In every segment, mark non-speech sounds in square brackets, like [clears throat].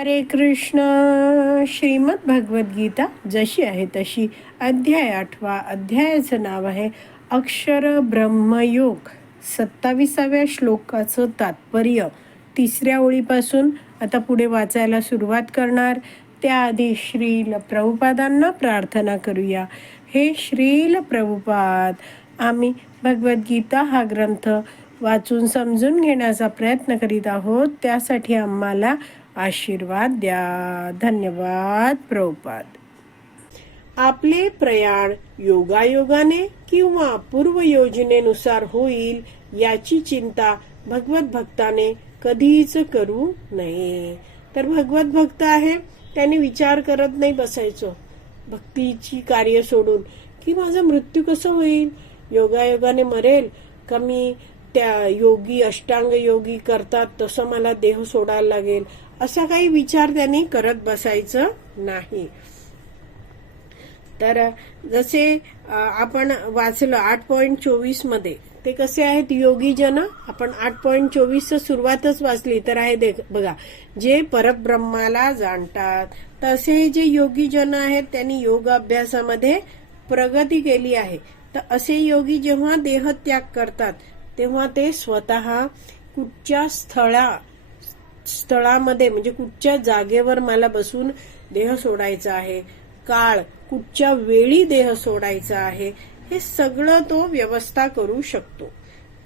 हरे कृष्ण श्रीमद भगवद्गीता जशी आहे तशी अध्याय आठवा अध्यायाचं नाव आहे अक्षर ब्रह्मयोग सत्ताविसाव्या श्लोकाचं तात्पर्य. तिसऱ्या ओळीपासून आता पुढे वाचायला सुरुवात करणार. त्याआधी श्रील प्रभुपादांना प्रार्थना करूया. हे श्रील प्रभुपाद आम्ही भगवद्गीता हा ग्रंथ वाचून समजून घेण्याचा प्रयत्न करीत आहोत. त्यासाठी आम्हाला आशीर्वाद द्या. धन्यवाद प्रभुपाद. आपले प्रयाण योगायोगाने किंवा पूर्वयोजनेनुसार होईल याची चिंता भगवत भक्ताने कधीच करू नये. तर भगवत भक्त आहे त्याने विचार करत नाही बसायचो. भक्तीची कार्य सोडून की माझा मृत्यू कसं होईल? योगायोगाने मरेल का मी त्या योगी अष्टांग योगी करतात तसं मला देह सोडायला लागेल. असा काही विचार त्यांनी करत बसायचं नाही. तर जसे आपण वाचलं आठ पॉईंट चोवीसमध्ये ते कसे आहेत योगी जन आपण आठ पॉईंट चोवीस सुरुवातच वाचली तर आहे दे- बघा जे परब्रह्माला जाणतात तसे जे योगी जन आहेत त्यांनी योग अभ्यासामध्ये प्रगती केली आहे. तर असे योगी जेव्हा देहत्याग करतात तेव्हा ते स्वतः कुठच्या स्थळा स्थळामध्ये म्हणजे कुठच्या जागेवर मला बसून देह सोडायचा आहे काळ कुठच्या वेळी देह सोडायचा आहे हे सगळं तो व्यवस्था करू शकतो.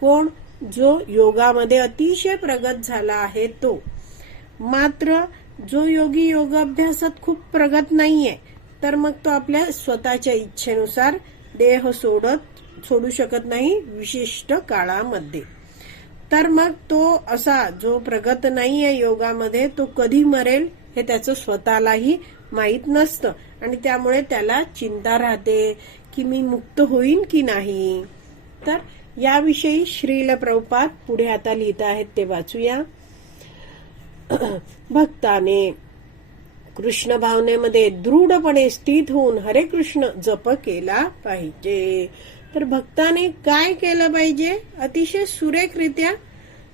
कोण? जो योगामध्ये अतिशय प्रगत झाला आहे तो. मात्र जो योगी योगाभ्यासात खूप प्रगत नाहीये तर मग तो आपल्या स्वतःच्या इच्छेनुसार देह सोडत सोडू शकत नाही विशिष्ट काळामध्ये. तर मग तो असा जो प्रगत नाही आहे योगामध्ये तो कधी मरेल हे त्याचं स्वतःलाही माहीत नसतं. आणि त्यामुळे त्याला चिंता राहते की मी मुक्त होईन की नाही. तर याविषयी श्रील प्रभुपाद पुढे आता लिहित आहेत ते वाचूया. [clears throat] भक्ताने कृष्ण भावनेमध्ये दृढपणे स्थित होऊन हरे कृष्ण जप केला पाहिजे. तर भक्ताने काय केलं पाहिजे? अतिशय सुरेखरित्या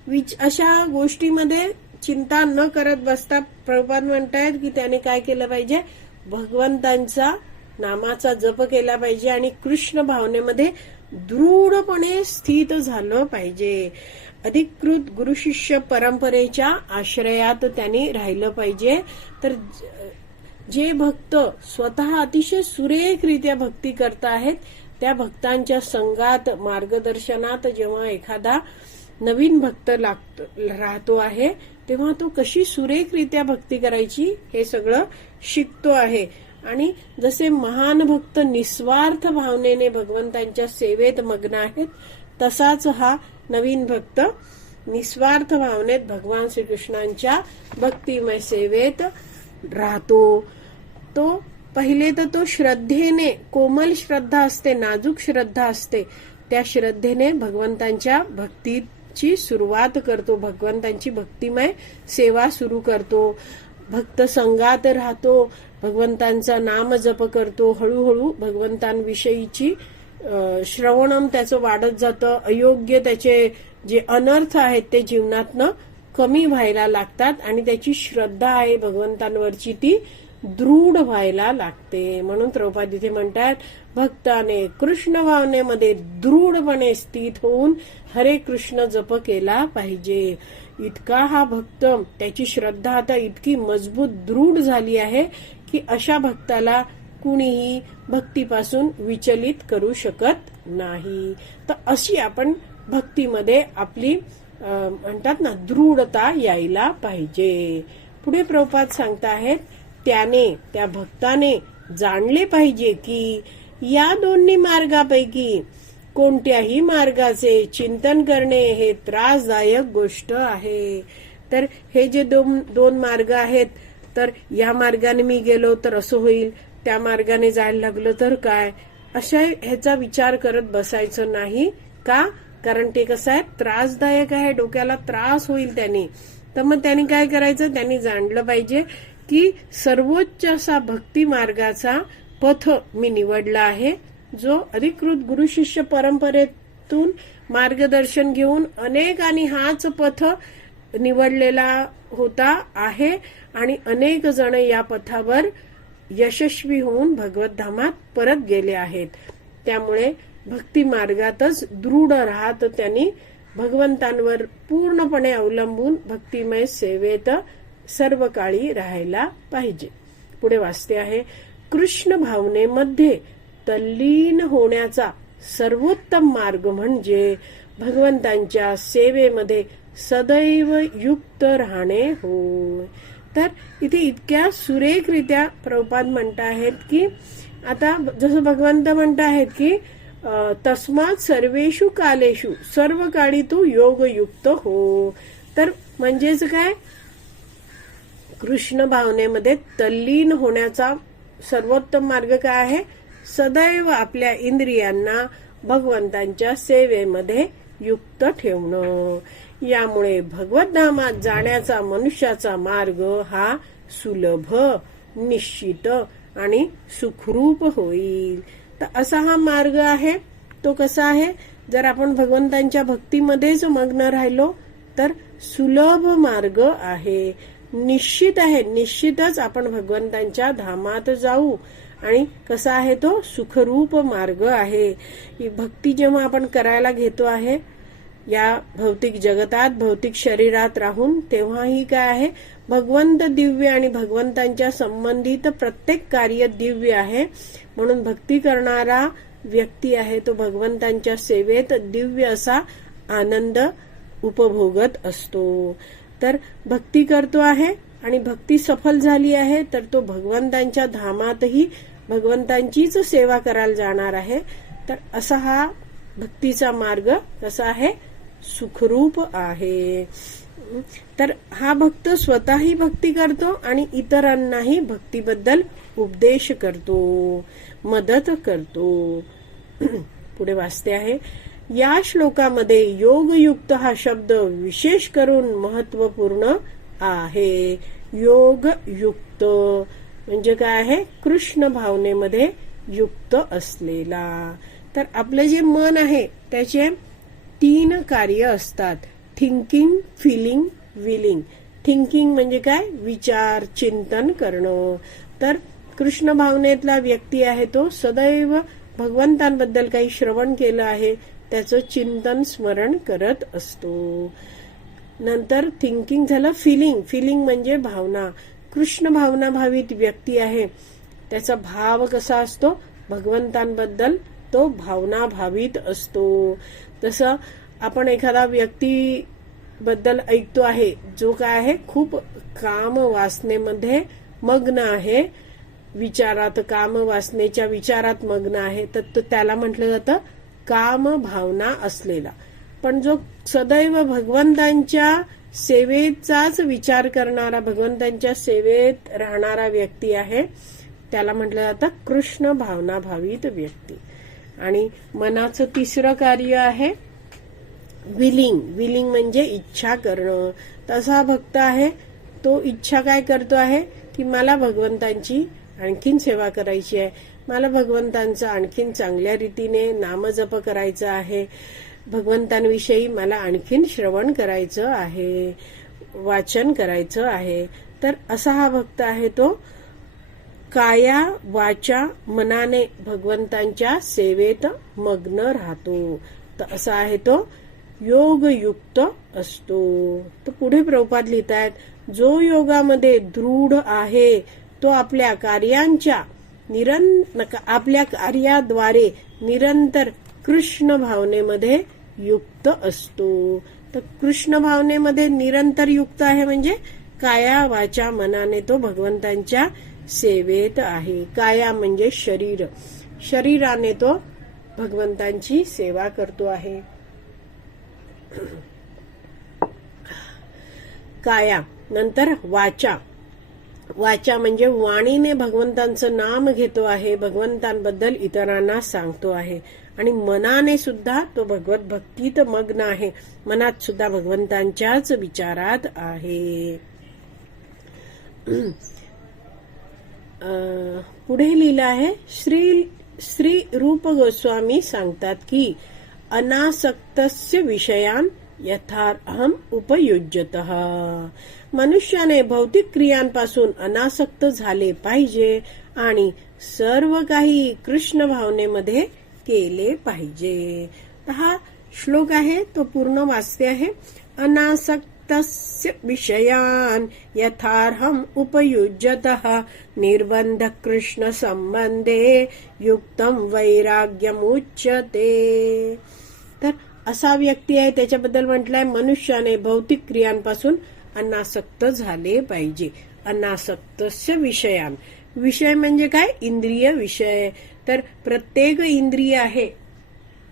विच अशा गोष्टीमध्ये चिंता न करत बसता प्रभुपाद म्हणतायत की त्याने काय केलं पाहिजे? भगवंतांचा नामाचा जप केला पाहिजे आणि कृष्ण भावनेमध्ये दृढपणे स्थित झालं पाहिजे. अधिकृत गुरुशिष्य परंपरेच्या आश्रयात त्यांनी राहिलं पाहिजे. तर जे भक्त स्वतः अतिशय सुरेखरित्या भक्ती करत आहेत त्या भक्तांच्या संघात मार्गदर्शनात जेव्हा एखादा नवीन भक्त लागतो राहतो आहे तेव्हा तो कशी सुरेखरित्या भक्ती करायची हे सगळं शिकतो आहे. आणि जसे महान भक्त निस्वार्थ भावनेने भगवंतांच्या सेवेत मग्न आहेत तसाच हा नवीन भक्त निस्वार्थ भावनेत भगवान श्रीकृष्णांच्या भक्तिमय सेवेत राहतो. तो पहिले तर तो श्रद्धेने कोमल श्रद्धा असते नाजूक श्रद्धा असते. त्या श्रद्धेने भगवंतांच्या भक्तीची सुरुवात करतो. भगवंतांची भक्तिमय सेवा सुरू करतो. भक्त संघात राहतो. भगवंतांचा नाम जप करतो. हळूहळू भगवंतांविषयीची श्रवणम त्याचं वाढत जातं. अयोग्य त्याचे जे अनर्थ आहेत ते जीवनातनं कमी व्हायला लागतात आणि त्याची श्रद्धा आहे भगवंतांवरची ती. दृढ व्हायला लागते. म्हणून प्रभुपाद इथे म्हणतात भक्ताने कृष्ण भावनेमध्ये दृढपणे स्थित होऊन हरे कृष्ण जप केला पाहिजे. इतका हा भक्त त्याची श्रद्धा आता इतकी मजबूत दृढ झाली आहे की अशा भक्ताला कुणीही भक्तीपासून विचलित करू शकत नाही. तर अशी आपण भक्तीमध्ये आपली म्हणतात ना दृढता यायला पाहिजे. पुढे प्रभुपाद सांगता आहेत त्याने त्या भक्ताने जाणले पाहिजे की या दोन्ही मार्गापैकी कोणत्याही मार्गाचे चिंतन करणे हे त्रासदायक गोष्ट आहे. तर हे जे दोन दोन मार्ग आहेत तर या मार्गाने मी गेलो तर असं होईल त्या मार्गाने जायला लागलो तर काय? अशा ह्याचा विचार करत बसायचं नाही का? कारण ते कसं आहे त्रासदायक आहे डोक्याला त्रास होईल त्याने. तर मग त्यांनी काय करायचं? त्यांनी जाणलं पाहिजे की सर्वोच्च असा भक्ती मार्गाचा पथ मी निवडला आहे जो अधिकृत गुरु शिष्य परंपरेतून मार्गदर्शन घेऊन अनेकांनी हाच पथ निवडलेला होता आहे आणि अनेक जण या पथावर यशस्वी होऊन भगवतधामात परत गेले आहेत. त्यामुळे भक्ती मार्गातच दृढ राहत त्यांनी भगवंतांवर पूर्णपणे अवलंबून भक्तिमय सेवेत सर्व काळी राहायला पाहिजे. पुढे वाचते आहे कृष्ण भावनेमध्ये तल्लीन होण्याचा सर्वोत्तम मार्ग म्हणजे भगवंतांच्या सेवेमध्ये सदैव युक्त राहणे होय. तर इथे इतक्या सुरेखरित्या प्रभुपाद म्हणत आहेत की आता जसं भगवंत म्हणत आहेत की तस्मात सर्वेषु कालेषु सर्व काळी तू योगयुक्त हो. तर म्हणजेच काय? कृष्ण भावनेमध्ये तल्लीन होण्याचा सर्वोत्तम मार्ग काय आहे? सदैव आपल्या इंद्रियांना भगवंतांच्या सेवेमध्ये युक्त ठेवणं. यामुळे भगवतधामात जाण्याचा मनुष्याचा मार्ग हा सुलभ निश्चित आणि सुखरूप होईल. तर असा हा मार्ग आहे. तो कसा आहे? जर आपण भगवंतांच्या भक्तीमध्येच मग्न राहिलो तर सुलभ मार्ग आहे. निश्चित आहे निश्चितच आपण भगवंतांच्या धामात जाऊ. आणि कसा आहे तो? सुखरूप मार्ग आहे. ही भक्ती जेव्हा आपण करायला घेतो आहे या भौतिक जगतात भौतिक शरीरात राहून तेव्हाही काय आहे? भगवंत दिव्य आणि भगवंतांच्या संबंधित प्रत्येक कार्य दिव्य आहे. म्हणून भक्ती करणारा व्यक्ती आहे तो भगवंतांच्या सेवेत दिव्य असा आनंद उपभोगत असतो. तर भक्ती करतो आहे आणि भक्ती सफल झाली आहे तर तो भगवंतांच्या धामातही भगवंतांचीच सेवा करायला जाणार आहे. तर असा हा भक्तीचा मार्ग कसा आहे? सुखरूप आहे. तर हा भक्त स्वतःही भक्ती करतो आणि इतरांनाही भक्तीबद्दल उपदेश करतो मदत करतो. [clears throat] पुढे वाचते आहे. या श्लोकामध्ये योगयुक्त हा शब्द विशेष करून महत्त्वपूर्ण आहे. योगयुक्त म्हणजे काय आहे? कृष्ण भावनेमध्ये युक्त असलेला. तर आपलं जे मन आहे त्याचे तीन कार्य असतात. थिंकिंग फिलिंग विलिंग थिंकिंग म्हणजे काय? विचार चिंतन करणं. तर कृष्ण भावनेतला व्यक्ती आहे तो. सदैव भगवंतांबद्दल काही श्रवण केलं आहे. त्याचं चिंतन स्मरण करत असतो. नंतर थिंकिंग झालं फिलिंग फिलिंग म्हणजे भावना. कृष्ण भावना भावित व्यक्ती आहे. त्याचा भाव कसा असतो? भगवंतांबद्दल तो भावना भावित असतो. तसं आपण एखादा व्यक्ती बद्दल ऐकतो आहे जो काय आहे? खूप काम वासनेमध्ये मग्न आहे. विचारात काम वासनेच्या विचारात मग्न आहे. तर तो त्याला म्हटलं जातं काम भावना असलेला. पण जो सदैव भगवंतांच्या सेवेचाच विचार करणारा भगवंतांच्या सेवेत राहणारा व्यक्ती आहे त्याला म्हटलं जातं कृष्ण भावना भावित व्यक्ती. आणि मनाचं तिसरं कार्य आहे विलिंग. विलिंग म्हणजे इच्छा करणं. तसा भक्त आहे तो इच्छा काय करतो आहे? की मला भगवंतांची आणखीन सेवा करायची आहे. मला भगवंतांचं आणखीन चांगल्या रीतीने नामजप करायचं आहे. भगवंतांविषयी मला आणखीन श्रवण करायचं आहे. वाचन करायचं आहे. तर असा हा भक्त आहे तो. काया वाचा मनाने भगवंतांच्या सेवेत मग्न राहतो. तर असा आहे तो. योगयुक्त असतो. तर पुढे प्रभुपाद लिहितायत जो योगामध्ये दृढ आहे तो आपल्या कार्यांच्या निरं आपल्या कार्याद्वारे निरंतर कृष्ण भावनेमध्ये युक्त असतो. तर कृष्ण भावनेमध्ये निरंतर युक्त आहे म्हणजे काया वाचा मनाने तो भगवंतांच्या सेवेत आहे. काया म्हणजे शरीर. शरीराने तो भगवंतांची सेवा करतो आहे. काया. नंतर वाचा. वाचा म्हणजे वाणीने भगवंतांचं नाम घेतो आहे भगवंतांबद्दल इतरांना सांगतो आहे. आणि मनाने सुद्धा तो भगवत भक्तीत मग्न आहे. मनात सुद्धा भगवंतांच्याच विचारात आहे. अं, पुढे लिहिलं आहे श्री श्री रूप गोस्वामी सांगतात की अनासक्तस्य विषयान यथार्हम उपयुज्यत. मनुष्याने भौतिक क्रियांपासून अनासक्त झाले पाहिजे आणि सर्व काही कृष्ण भावनेमध्ये केले पाहिजे. हा श्लोक आहे तो पूर्ण वाचते आहे. अनासक्तस्य विषयान यथार्हम उपयुज्यत निर्बंध कृष्ण संबंधे युक्तम वैराग्यमुच्यते. तर असा व्यक्ती आहे त्याच्याबद्दल म्हटलंय मनुष्याने भौतिक क्रियांपासून अनासक्त झाले पाहिजे. अनासक्तस्य विषयान विषय म्हणजे काय? इंद्रिय विषय. तर प्रत्येक इंद्रिय आहे.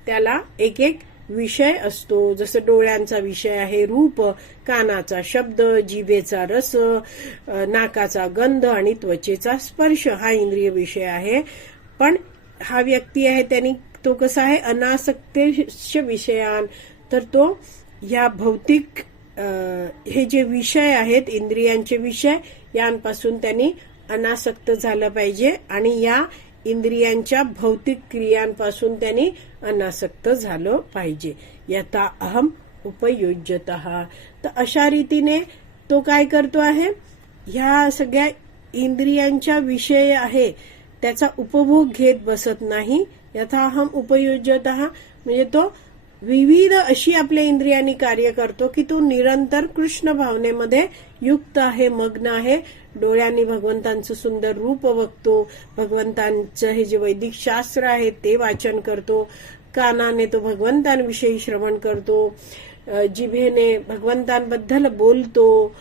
त्याला एक एक विषय असतो. जसं डोळ्यांचा विषय आहे रूप कानाचा शब्द जिभेचा रस नाकाचा गंध आणि त्वचेचा स्पर्श हा इंद्रिय विषय आहे. पण हा व्यक्ती आहे त्यांनी तो कसा आहे? अनासक्त विषयान. तर तो ह्या भौतिक हे जे विषय आहेत इंद्रियांचे विषय यांपासून त्यांनी अनासक्त झालं पाहिजे आणि या इंद्रियांच्या भौतिक क्रियांपासून त्यांनी अनासक्त झालं पाहिजे. यथा अहम उपयोज्यत. तर अशा रीतीने तो काय करतो आहे? ह्या सगळ्या इंद्रियांच्या विषय आहे त्याचा उपभोग घेत बसत नाही यथा अहम उपयोज्यत. म्हणजे तो विविध अशी आपल्या इंद्रियांनी कार्य करतो की तो निरंतर कृष्ण भावनेमध्ये युक्त आहे मग्न आहे. डोळ्यांनी भगवंतांचं सुंदर रूप बघतो. भगवंतांचं हे जे वैदिक शास्त्र आहे ते वाचन करतो. कानाने तो भगवंतांविषयी श्रवण करतो. जिभेने भगवंतांबद्दल बोलतो.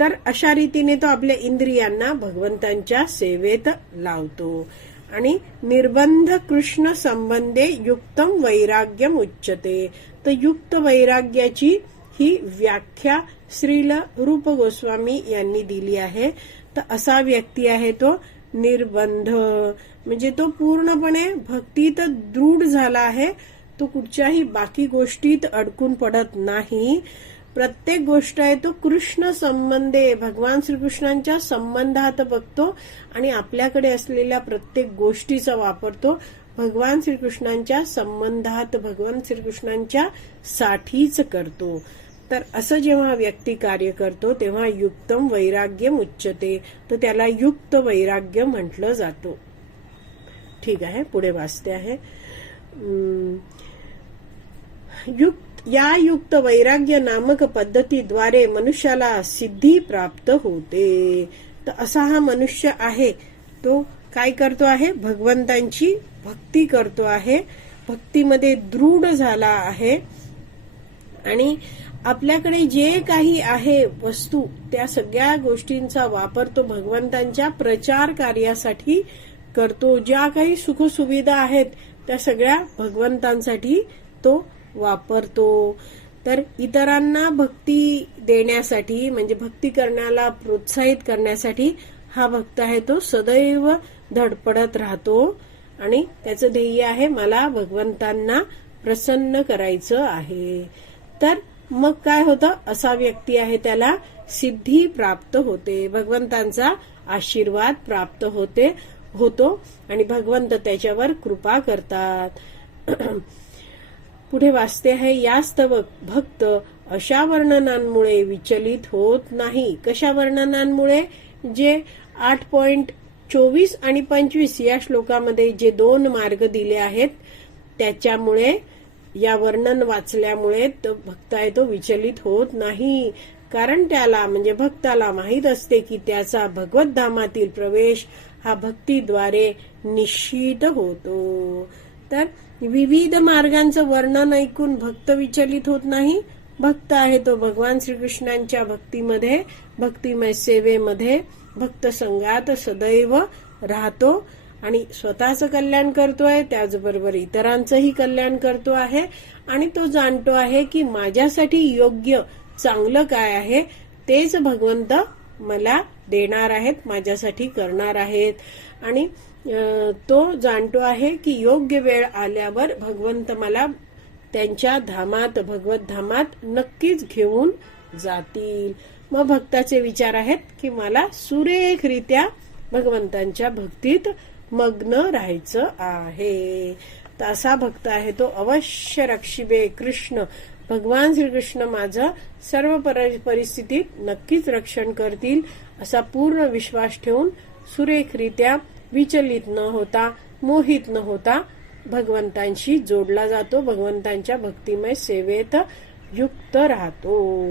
तर अशा रीतीने तो आपल्या इंद्रियांना भगवंतांच्या सेवेत लावतो. आणि निर्बंध कृष्ण संबंधे युक्तम वैराग्यम उच्चते तर युक्त वैराग्याची ही व्याख्या श्रील रूप गोस्वामी यांनी दिली आहे. तर असा व्यक्ती आहे तो निर्बंध. म्हणजे तो पूर्णपणे भक्तीत दृढ झाला आहे. तो कुठच्याही बाकी गोष्टीत अडकून पडत नाही. प्रत्येक गोष्ट आहे तो कृष्ण संबंधे भगवान श्रीकृष्णांच्या संबंधात बघतो आणि आपल्याकडे असलेल्या प्रत्येक गोष्टीचा वापरतो भगवान श्रीकृष्णांच्या संबंधात भगवान श्रीकृष्णांच्या साठीच करतो. तर असं जेव्हा व्यक्ती कार्य करतो तेव्हा युक्तम वैराग्यम उच्चते तर त्याला युक्त वैराग्य म्हटलं जातो. ठीक आहे पुढे वाचते आहे. युक्त या युक्त वैराग्य नामक पद्धतीद्वारे मनुष्याला सिद्धी प्राप्त होते. तर असा हा मनुष्य आहे. तो काय करतो आहे? भगवंतांची भक्ती करतो आहे. भक्तीमध्ये दृढ झाला आहे. आणि आपल्याकडे जे काही आहे वस्तू त्या सगळ्या गोष्टींचा वापर तो भगवंतांच्या प्रचार कार्यासाठी करतो. ज्या काही सुखसुविधा आहेत त्या सगळ्या भगवंतांसाठी तो वापरतो. तर इतरांना भक्ती देण्यासाठी म्हणजे भक्ती करण्याला प्रोत्साहित करण्यासाठी हा भक्त आहे तो सदैव धडपडत राहतो. आणि त्याचं ध्येय आहे मला भगवंतांना प्रसन्न करायचं आहे. तर मग काय होतं? असा व्यक्ती आहे त्याला सिद्धी प्राप्त होते. भगवंतांचा आशीर्वाद प्राप्त होते होतो. आणि भगवंत त्याच्यावर कृपा करतात. पुढे वाचते आहे यास्तव भक्त अशा वर्णनांमुळे विचलित होत नाही. कशा वर्णनांमुळे? जे आठ पॉइंट चोवीस आणि पंचवीस या श्लोकामध्ये जे दोन मार्ग दिले आहेत त्याच्यामुळे या वर्णन वाचल्यामुळे तो भक्त आहे तो विचलित होत नाही. कारण त्याला म्हणजे भक्ताला माहीत असते की त्याचा भगवत धामातील प्रवेश हा भक्तीद्वारे निश्चित होतो. तर विविध मार्गांचं वर्णन ऐकून भक्त विचलित होत नाही. भक्त आहे तो भगवान श्रीकृष्णांच्या भक्तीमध्ये भक्तिमय सेवेमध्ये. भक्त संघात सदैव राहतो आणि स्वतःचं कल्याण करतोय त्याचबरोबर इतरांचंही कल्याण करतो आहे. आणि तो जाणतो आहे की माझ्यासाठी योग्य चांगलं काय आहे तेच भगवंत मला देणार आहेत माझ्यासाठी करणार आहेत. आणि तो जाणतो आहे की योग्य वेळ आल्यावर भगवंत मला त्यांच्या धामात भगवत धामात नक्कीच घेऊन जातील. मग भक्ताचे विचार आहेत की मला सुरेखरित्या भगवंतांच्या भक्तीत मग्न राहायचं आहे. तर असा भक्त आहे तो अवश्य रक्षिबे कृष्ण. भगवान श्रीकृष्ण माझं सर्व पर- परिस्थितीत नक्कीच रक्षण करतील असा पूर्ण विश्वास ठेवून सुरेखरित्या विचलित न होता मोहित न होता भगवंतांशी जोडला जातो. भगवंतांच्या भक्तिमय सेवेत युक्त राहतो.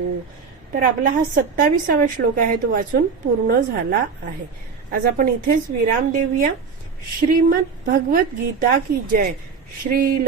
तर आपला हा सत्तावीसावा श्लोक आहे तो वाचून पूर्ण झाला आहे. आज आपण इथेच विराम देऊया. श्रीमद भगवत गीता की जय. श्रील